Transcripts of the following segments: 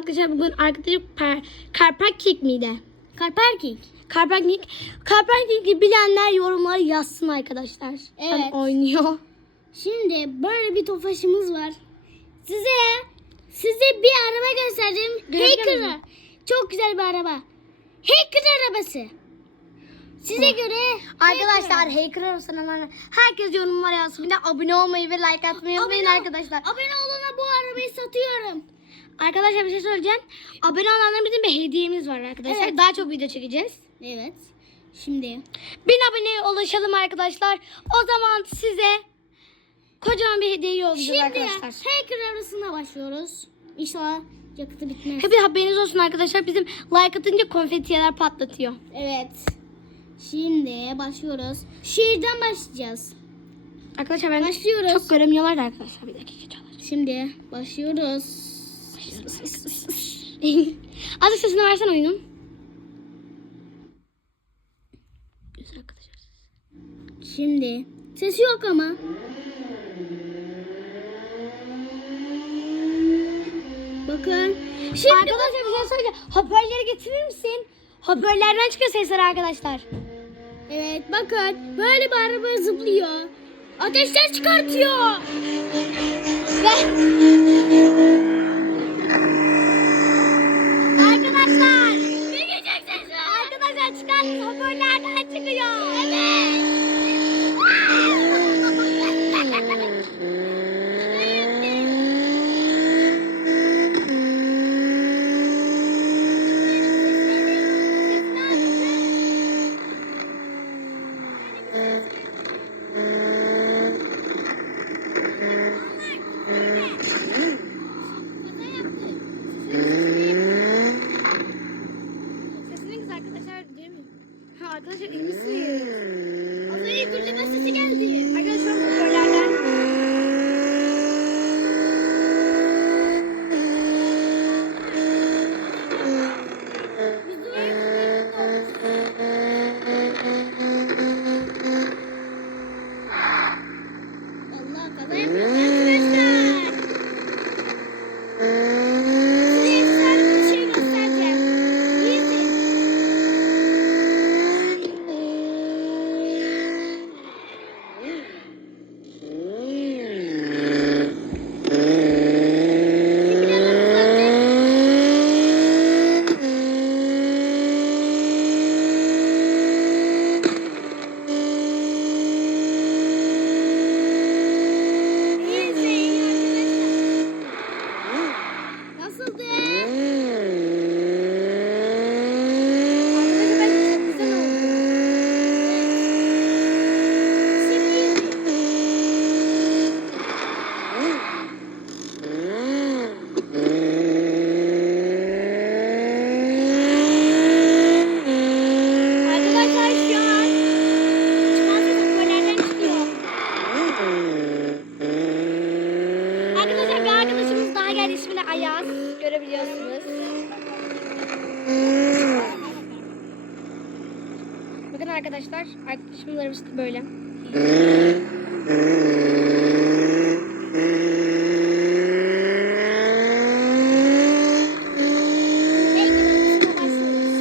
arkadaşlar bugün arkadaşım per, Karpakik miydi? Karperkik. Karpakik. Karpakik'i bilenler yorumlara yazsın arkadaşlar. Sen Evet. oynuyor. Şimdi böyle bir tofaşımız var. Size size bir araba göstereceğim. Hacker. Çok güzel bir araba. Hacker arabası. Size göre Arkadaşlar hacker arasın hemen. Herkes yorumlara yazsın. Bir de abone olmayı ve like atmayı unutmayın arkadaşlar. Abone olana bu arabayı satıyorum. Arkadaşlar bir şey söyleyeceğim. Abone olanlara bizim bir hediyemiz var arkadaşlar. Evet. Daha çok video çekeceğiz. Evet. Şimdi Bin aboneye ulaşalım arkadaşlar. O zaman size kocaman bir hediye yollayacağız şimdi arkadaşlar. hacker arasına başlıyoruz. İnşallah yakıtı bitmez. Hep haberiniz olsun arkadaşlar. Bizim like atınca konfetiyeler patlatıyor. Evet. Şimdi başlıyoruz. Şiirden başlayacağız. Arkadaşlar ben Başlıyoruz. çok göremiyorlar da arkadaşlar. Bir dakika çalar. Şimdi başlıyoruz. Azıcık sesini versen oyunun. Güzel arkadaşlar. Şimdi sesi yok ama. Bakın. Şimdi Arkadaşlar bir şey söyleyeceğim. Hoparlörleri getirir misin? Hoparlörlerden çıkıyor sesler arkadaşlar. evet bakın böyle bir araba zıplıyor. Ateşler çıkartıyor. Arkadaşlar. Ne gelecek sesler? Arkadaşlar çıkan hoparlörlerden çıkıyor. Evet. Sesiniz arkadaşlar duyamıyorum. Ha arkadaşlar iyi misiniz? Az önce gürleme sesi geldi. Arkadaşlar hoparlörlerden. Allah kaza yapıyor arkadaşlar. Size efsane bir şey göstereceğim. İyi izleyin. Şimdi bilemem zaten. İyi izleyin arkadaşlar. Nasıldı? Arkadaşlar ben çok güzel oldu. Şimdi Arkadaşlar şu an çıkan ses hoparlörlerden çıkıyor. Arkadaşlar bir arkadaşımız ismini Ayaz. Görebiliyorsunuz. Bakın arkadaşlar arkadaşımın arabası böyle. Peki, arasına başlıyoruz.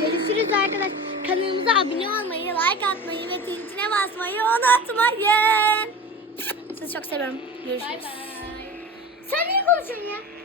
Görüşürüz arkadaşlar. Kanalımıza abone olmayı, like atmayı ve tintine basmayı unutmayın. Sizi çok seviyorum. Görüşürüz. Sen niye konuşuyorsun ya?